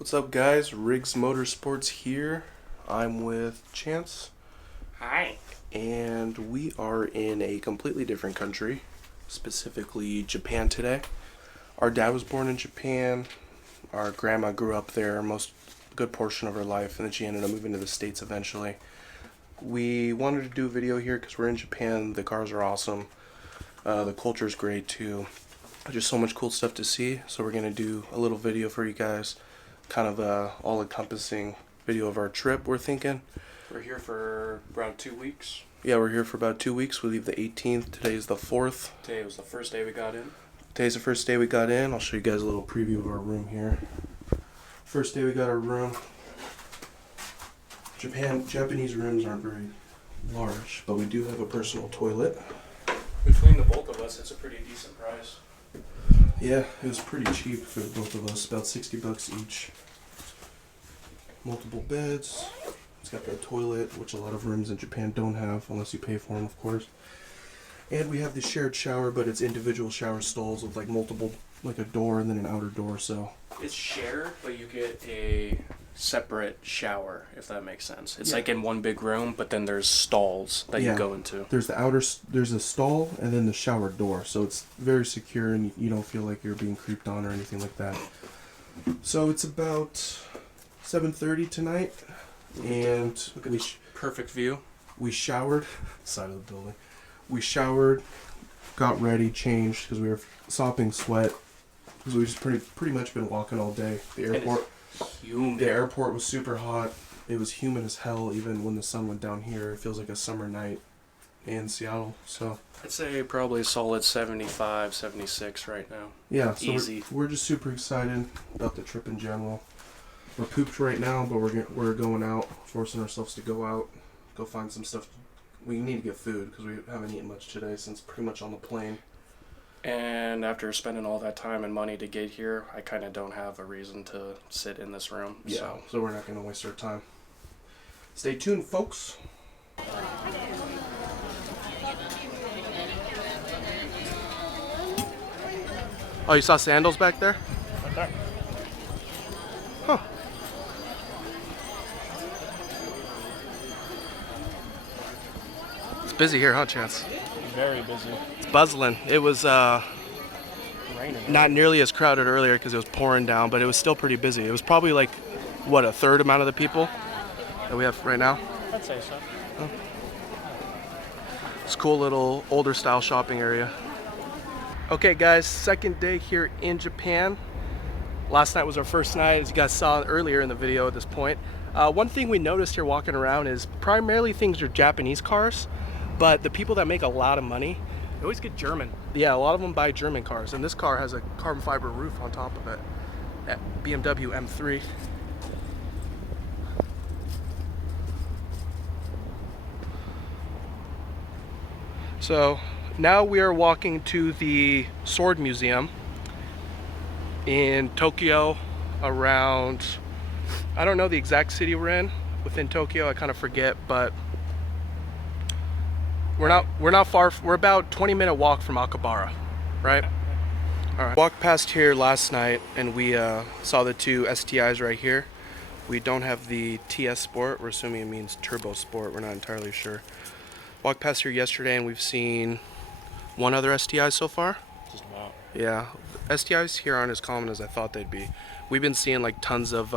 What's up, guys? Riggs Motorsports here. I'm with Chance. Hi. And we are in a completely different country, specifically Japan today. Our dad was born in Japan. Our grandma grew up there most good portion of her life, and then she ended up moving to the States eventually. We wanted to do a video here because we're in Japan. The cars are awesome. The culture is great too. Just so much cool stuff to see. So we're going to do a little video for you guys. Kind of a all-encompassing video of our trip, we're thinking. We're here for around 2 weeks. Yeah, we're here for about 2 weeks. We leave the 18th. Today is the 4th. Today was the first day we got in. Today's the first day we got in. I'll show you guys a little preview of our room here. First day we got our room. Japanese rooms aren't very large, but we do have a personal toilet. Between the both of us, it's a pretty decent price. Yeah, it was pretty cheap for both of us, about $60 each. Multiple beds. It's got the toilet, which a lot of rooms in Japan don't have, unless you pay for them, of course. And we have the shared shower, but it's individual shower stalls with like multiple, like a door and then an outer door, so. It's shared, but you get a separate shower, if that makes sense. It's Yeah. like in one big room, but then there's stalls that you go into. There's there's a stall and then the shower door, so it's very secure and you don't feel like you're being creeped on or anything like that. So it's about 7:30 tonight, and Look at this perfect view. we showered, side of the building. We showered, got ready, changed because we were sopping sweat because we just pretty much been walking all day. The airport was super hot. It was humid as hell even when the sun went down here. It feels like a summer night in Seattle. So I'd say probably a solid 75, 76 right now. yeah, so Easy. we're just super excited about the trip in general. We're pooped right now, but we're going out, forcing ourselves to go out, go find some stuff. We need to get food because we haven't eaten much today since pretty much on the plane. And after spending all that time and money to get here, I kind of don't have a reason to sit in this room. Yeah, so we're not going to waste our time. Stay tuned, folks. Oh, you saw sandals back there? Right there. Huh. It's busy here, huh, Chance? Very busy. It's buzzing. It was Raining. not nearly as crowded earlier because it was pouring down, but it was still pretty busy. It was probably like, what, a third amount of the people that we have right now? I'd say so. It's a cool little older style shopping area. Okay guys, second day here in Japan. Last night was our first night, as you guys saw earlier in the video at this point. One thing we noticed here walking around is primarily things are Japanese cars, but the people that make a lot of money, They always get German. yeah, a lot of them buy German cars, and this car has a carbon fiber roof on top of it. That BMW M3. So now we are walking to the Sword Museum in Tokyo, around, I don't know the exact city we're in within Tokyo, I kind of forget, but we're not far. We're about 20-minute walk from Akihabara, right? All right. Walked past here last night and we saw the two STIs right here. We don't have the TS Sport. We're assuming it means Turbo Sport. We're not entirely sure. Walked past here yesterday and we've seen one other STI so far. Just about. Yeah, STIs here aren't as common as I thought they'd be. We've been seeing like tons of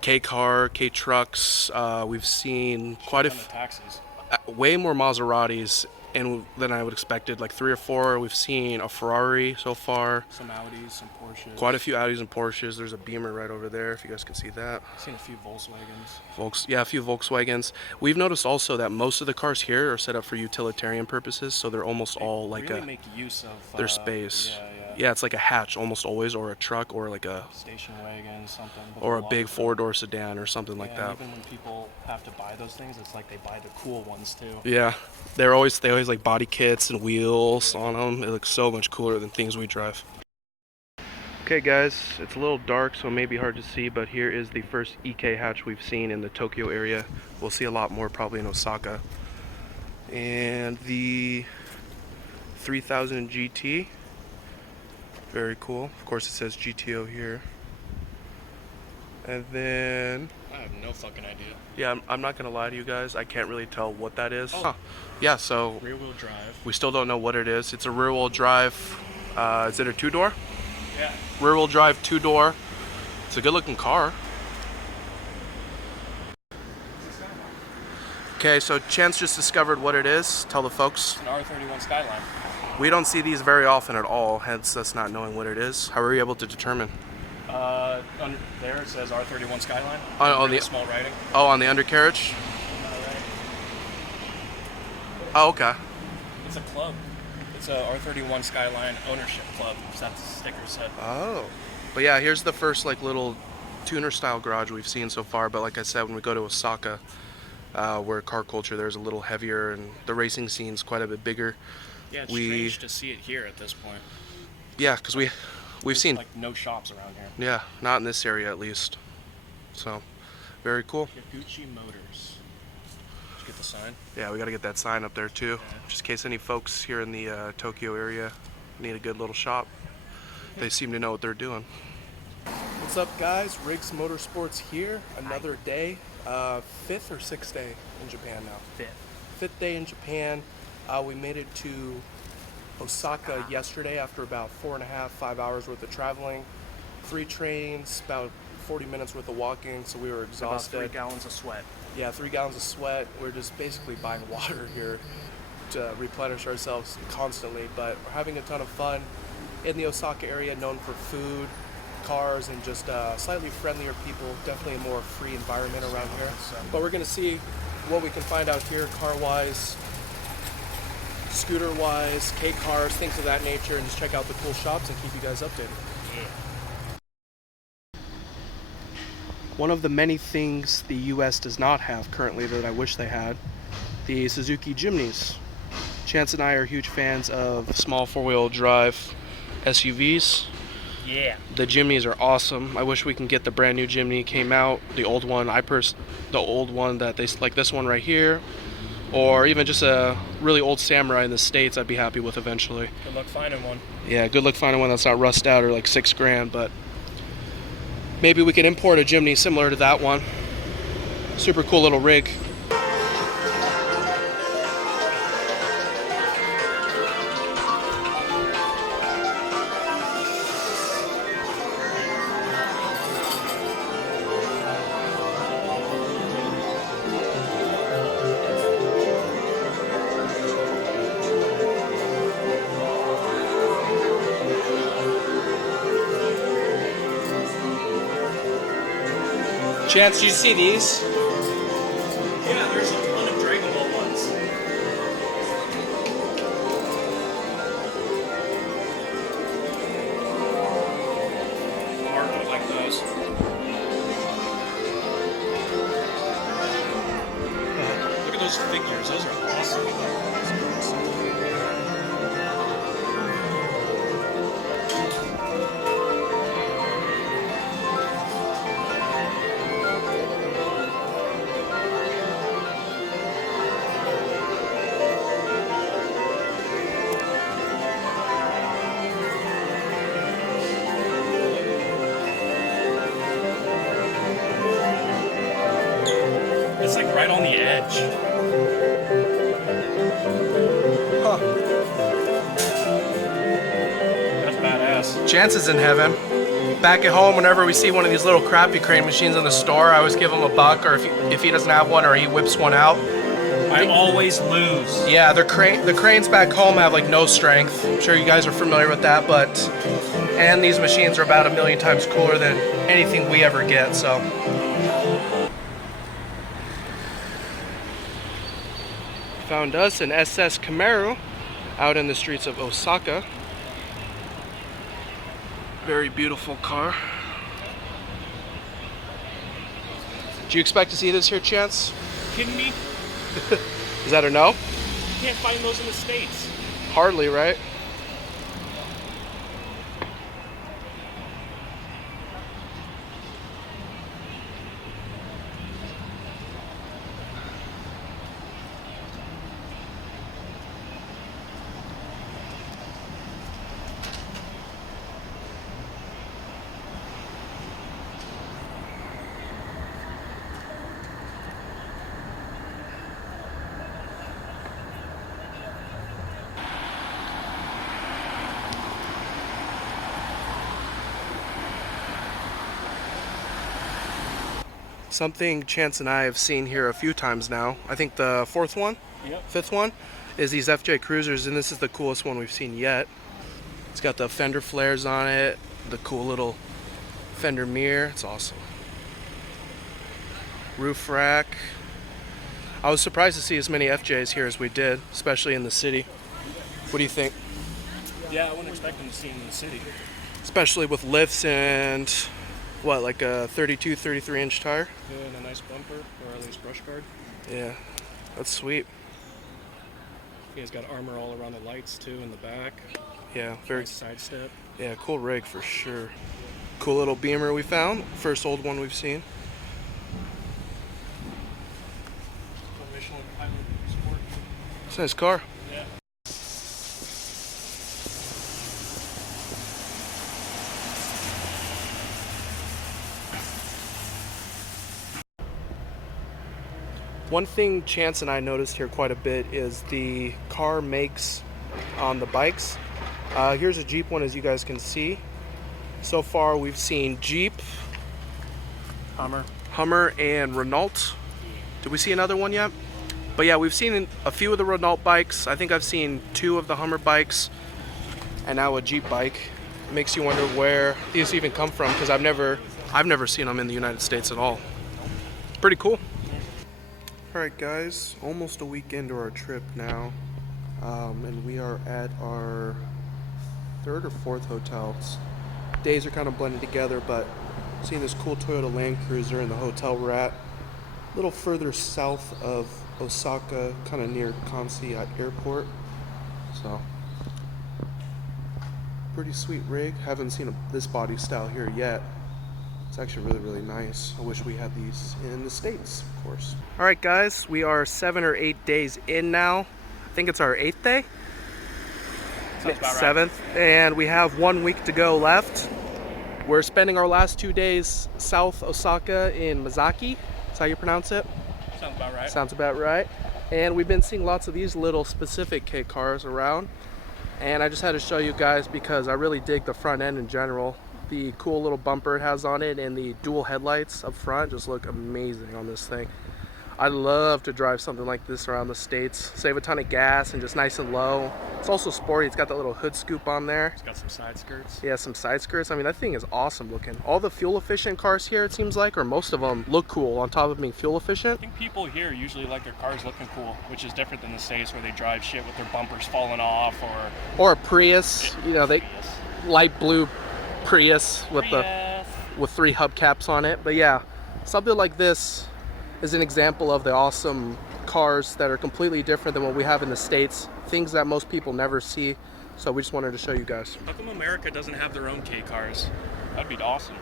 K-car, K-trucks. We've seen quite a Ton of taxis. way more Maseratis than I would expected. Like 3 or 4. We've seen a Ferrari so far. Some Audis, some Porsches. Quite a few Audis and Porsches. There's a Beamer right over there, if you guys can see that. I've seen a few Volkswagens. Yeah, a few Volkswagens. We've noticed also that most of the cars here are set up for utilitarian purposes, so they're almost all like really make use of their space. Yeah. Yeah, it's like a hatch almost always, or a truck, or like a Station wagon, something. But or a lot big of them- 4-door sedan or something like that. Even when people have to buy those things, it's like they buy the cool ones too. Yeah, they always like body kits and wheels on them. It looks so much cooler than things we drive. Okay guys, it's a little dark so it may be hard to see, but here is the first EK hatch we've seen in the Tokyo area. We'll see a lot more probably in Osaka. And the 3000 GT, very cool. Of course it says GTO here. And then, I have no fucking idea. yeah, I'm not gonna lie to you guys. I can't really tell what that is. Huh. Yeah, so Rear wheel drive. we still don't know what it is. It's a rear wheel drive. Is it a 2-door? Yeah. Rear wheel drive 2-door. It's a good looking car. Okay, so Chance just discovered what it is. Tell the folks. It's an R31 Skyline. We don't see these very often at all, hence us not knowing what it is. How are you able to determine? Under there it says R31 Skyline. On the small writing. Oh, on the undercarriage. Oh, okay. It's a club. It's a R31 Skyline ownership club. So that's the sticker set. Oh, but yeah, here's the first like little tuner style garage we've seen so far. But like I said, when we go to Osaka, where car culture there's a little heavier and the racing scene's quite a bit bigger. Yeah, it's strange to see it here at this point. Yeah, because we've There's seen like no shops around here. yeah, not in this area at least. So, very cool. Yaguchi Motors. Did you get the sign? Yeah, we got to get that sign up there too, just in case any folks here in the Tokyo area need a good little shop. They seem to know what they're doing. What's up, guys? Riggs Motorsports here. Another day, 5th or 6th day in Japan now. Fifth day in Japan. We made it to Osaka yesterday after about 4.5, 5 hours worth of traveling. 3 trains, about 40 minutes worth of walking, so we were exhausted. About 3 gallons of sweat. Yeah, 3 gallons of sweat. We're just basically buying water here to replenish ourselves constantly, but we're having a ton of fun in the Osaka area, known for food, cars, and just slightly friendlier people. Definitely a more free environment around here. But we're gonna see what we can find out here, car-wise, scooter-wise, K-cars, things of that nature, and just check out the cool shops and keep you guys updated. One of the many things the US does not have currently that I wish they had, the Suzuki Jimneys. Chance and I are huge fans of small 4-wheel drive SUVs. Yeah. The Jimneys are awesome. I wish we can get the brand new Jimny came out, the old one. The old one that they like, this one right here, or even just a really old Samurai in the States. I'd be happy with eventually. Good luck finding one. Yeah, good luck finding one that's not rust out or like $6,000, but maybe we could import a Jimny similar to that one. Super cool little rig. Chance, did you see these? Yeah, there's a ton of Dragon Ball ones. Mark would like those. Look at those figures. Those are awesome. It's like right on the edge. Huh. That's badass. Chance is in heaven. Back at home, whenever we see one of these little crappy crane machines in the store, I always give him a buck, or if he doesn't have one or he whips one out. I always lose. Yeah, the cranes back home have like no strength. I'm sure you guys are familiar with that, and these machines are about 1,000,000 times cooler than anything we ever get, so. Found us an SS Camaro out in the streets of Osaka. Very beautiful car. Do you expect to see this here, Chance? Kidding me? Is that a no? You can't find those in the States. Hardly, right? Something Chance and I have seen here a few times now. I think the fourth one, fifth one, is these FJ Cruisers, and this is the coolest one we've seen yet. It's got the fender flares on it, the cool little fender mirror. It's awesome. Roof rack. I was surprised to see as many FJs here as we did, especially in the city. What do you think? Yeah, I wouldn't expect them to see them in the city. Especially with lifts and what, like a 32, 33 inch tire? Yeah, and a nice bumper, or at least brush guard. Yeah, that's sweet. He has got armor all around the lights too in the back. Yeah, very nice side step. Yeah, cool rig for sure. Cool little Beamer we found. First old one we've seen. It's a nice car. Yeah. One thing Chance and I noticed here quite a bit is the car makes on the bikes. Here's a Jeep one, as you guys can see. So far we've seen Jeep, Hummer, and Renault. Did we see another one yet? But yeah, we've seen a few of the Renault bikes. I think I've seen 2 of the Hummer bikes, and now a Jeep bike. It makes you wonder where these even come from, because I've never seen them in the United States at all. Pretty cool. Alright guys, almost a week into our trip now, and we are at our 3rd or 4th hotels. Days are kind of blended together, but seeing this cool Toyota Land Cruiser in the hotel we're at, a little further south of Osaka, kind of near Kansai Airport. So, pretty sweet rig. Haven't seen this body style here yet. It's actually really, really nice. I wish we had these in the States, of course. All right, guys, we are 7 or 8 days in now. I think it's our 8th day. Sounds about 7th, right. and we have 1 week to go left. We're spending our last 2 days south Osaka in Mizaki. That's how you pronounce it? Sounds about right. Sounds about right. And we've been seeing lots of these little specific K cars around. And I just had to show you guys because I really dig the front end in general. The cool little bumper it has on it and the dual headlights up front just look amazing on this thing. I love to drive something like this around the States. Save a ton of gas and just nice and low. It's also sporty. It's got that little hood scoop on there. It's got some side skirts. Yeah, some side skirts. I mean, that thing is awesome looking. All the fuel efficient cars here, it seems like, or most of them, look cool on top of being fuel efficient. I think people here usually like their cars looking cool, which is different than the States where they drive shit with their bumpers falling off or a Prius. You know, they light blue Prius with with 3 hubcaps on it. But yeah, something like this is an example of the awesome cars that are completely different than what we have in the States. Things that most people never see. So we just wanted to show you guys. How come America doesn't have their own K cars? That'd be awesome.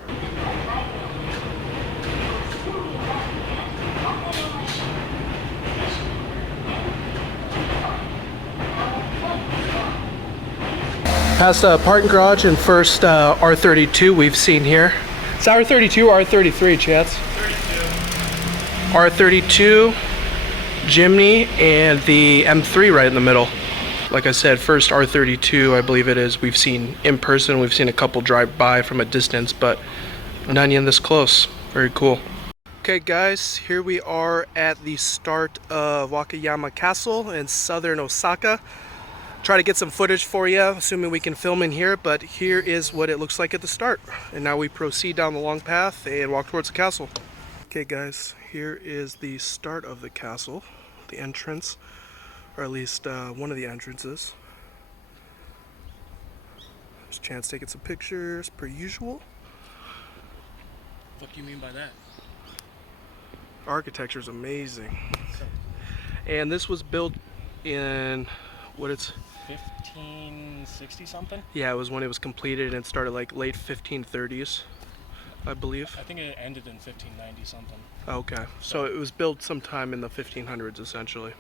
Past parking garage and first R32 we've seen here. It's R32 or R33, Chance? 32. R32, Jimny, and the M3 right in the middle. Like I said, first R32, I believe it is, we've seen in person. We've seen a couple drive by from a distance, but none in this close. Very cool. Okay guys, here we are at the start of Wakayama Castle in southern Osaka. Try to get some footage for you, assuming we can film in here, but here is what it looks like at the start. And now we proceed down the long path and walk towards the castle. Okay guys, here is the start of the castle, the entrance, or at least one of the entrances. There's Chance taking some pictures, per usual. What do you mean by that? Architecture is amazing. And this was built in, what it's... 1560 something? Yeah, it was when it was completed and started like late 1530s, I believe. I think it ended in 1590 something. Okay, so it was built sometime in the 1500s essentially.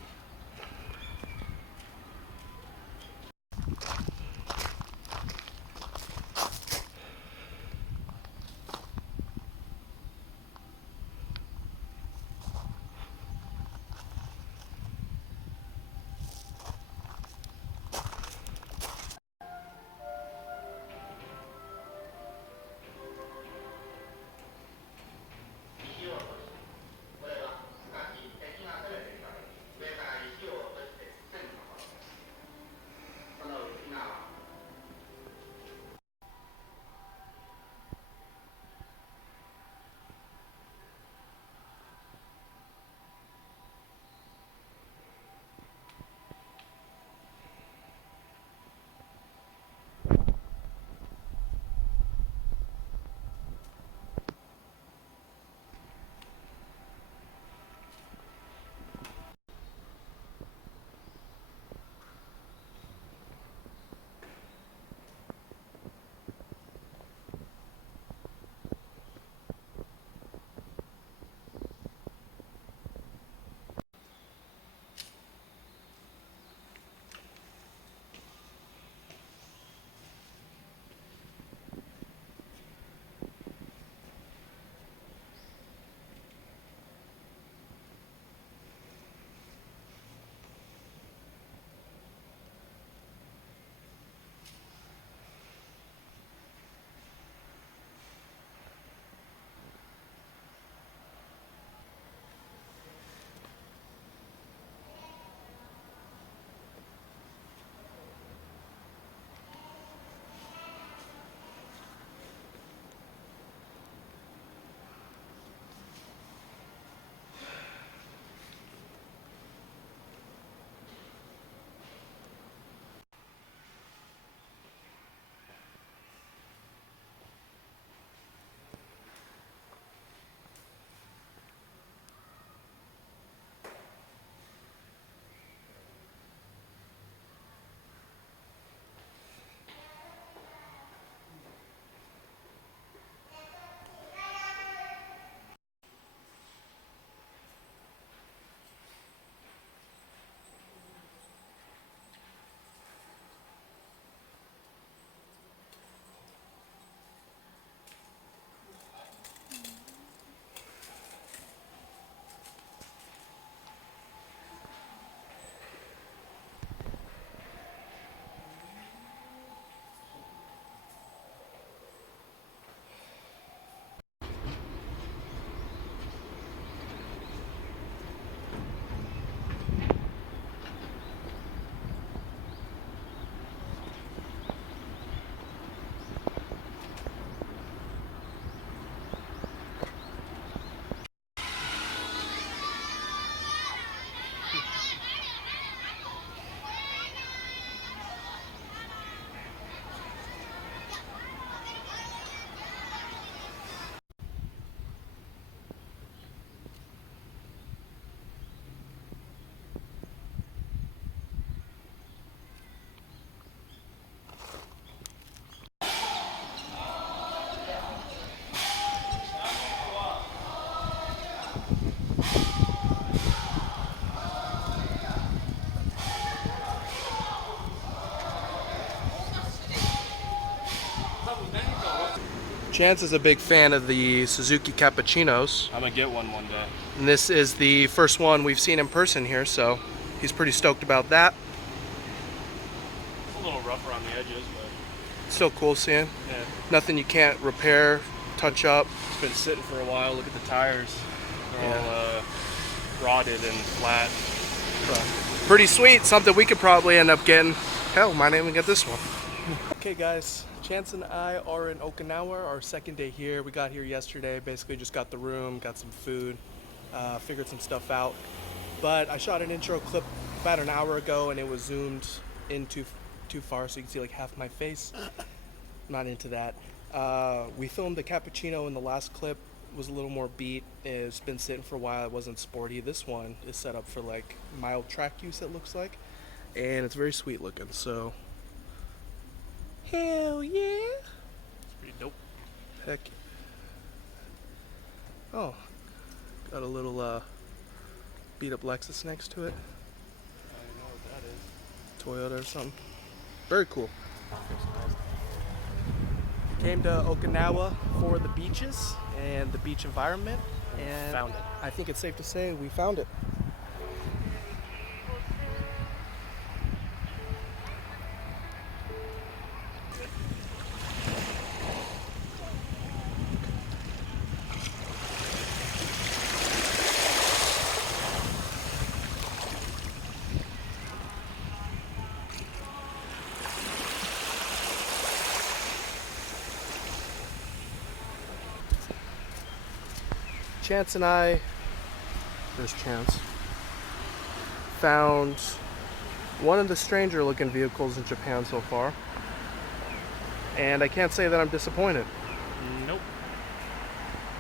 Chance is a big fan of the Suzuki Cappuccinos. I'm gonna get one day. And this is the first one we've seen in person here, so he's pretty stoked about that. It's a little rougher on the edges, but Still cool seeing. yeah. Nothing you can't repair, touch up. It's been sitting for a while. Look at the tires. They're all rotted and flat. Pretty sweet, something we could probably end up getting. Hell, might even get this one. Okay guys, Chance and I are in Okinawa, our second day here. We got here yesterday, basically just got the room, got some food, figured some stuff out. But I shot an intro clip about an hour ago and it was zoomed in too far so you can see like half my face. Not into that. We filmed the cappuccino in the last clip. It was a little more beat. It's been sitting for a while. It wasn't sporty. This one is set up for like mild track use, it looks like. And it's very sweet looking, so hell yeah. It's pretty dope. Heck. Oh, got a little beat up Lexus next to it. I don't know what that is. Toyota or something. Very cool. Came to Okinawa for the beaches and the beach environment, and Found it. I think it's safe to say we found it. Chance and I, there's Chance, found one of the stranger looking vehicles in Japan so far, and I can't say that I'm disappointed. Nope.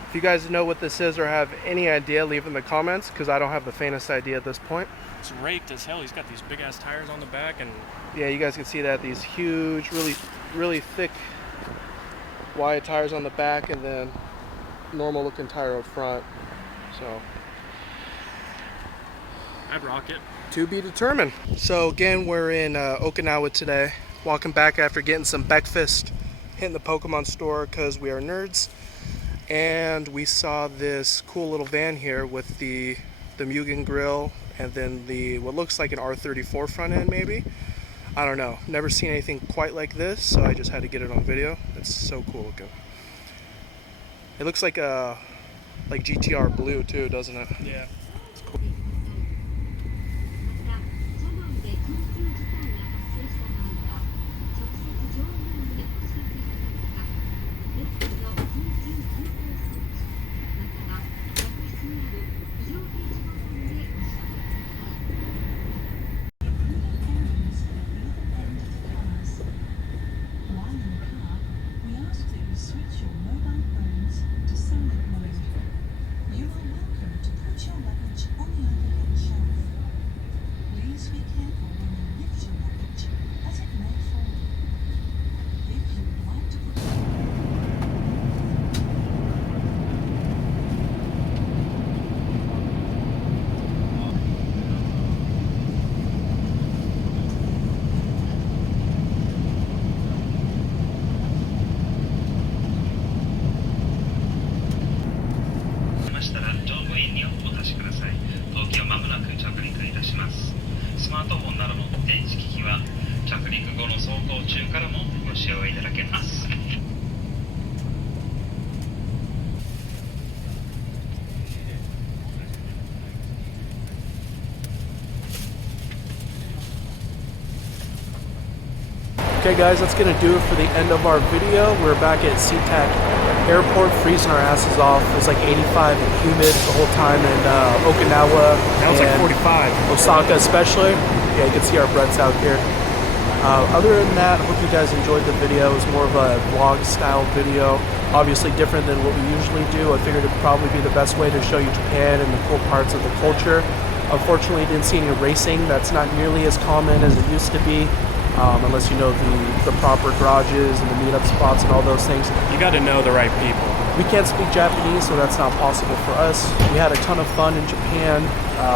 If you guys know what this is or have any idea, leave in the comments, because I don't have the faintest idea at this point. It's raked as hell. He's got these big ass tires on the back, and Yeah, you guys can see that, these huge, really thick, wide tires on the back, and then normal looking tire up front. So I'd rock it. to be determined. So again, we're in Okinawa today, walking back after getting some breakfast, hitting the Pokemon store because we are nerds, and we saw this cool little van here with the Mugen grill and then the what looks like an R34 front end maybe. I don't know, never seen anything quite like this, so I just had to get it on video. It's so cool looking. It looks like a GTR blue too, doesn't it? Yeah. It's cool. Okay guys, that's gonna do it for the end of our video. We're back at SeaTac Airport, freezing our asses off. It was like 85 and humid the whole time in Okinawa. That was like and 45. Osaka especially. Yeah, you can see our breaths out here. Other than that, I hope you guys enjoyed the video. It was more of a vlog style video. Obviously different than what we usually do. I figured it'd probably be the best way to show you Japan and the cool parts of the culture. Unfortunately, didn't see any racing. That's not nearly as common as it used to be. Unless you know the proper garages and the meetup spots and all those things. You got to know the right people. We can't speak Japanese, so that's not possible for us. We had a ton of fun in Japan.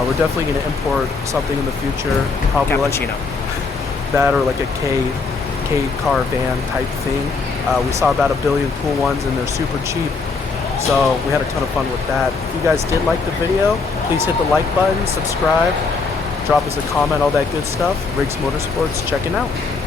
We're definitely going to import something in the future. Probably Cappuccino. like that or like a K car van type thing. We saw about 1 billion cool ones, and they're super cheap. So we had a ton of fun with that. If you guys did like the video, please hit the like button, subscribe, drop us a comment, all that good stuff. Riggs Motorsports checking out.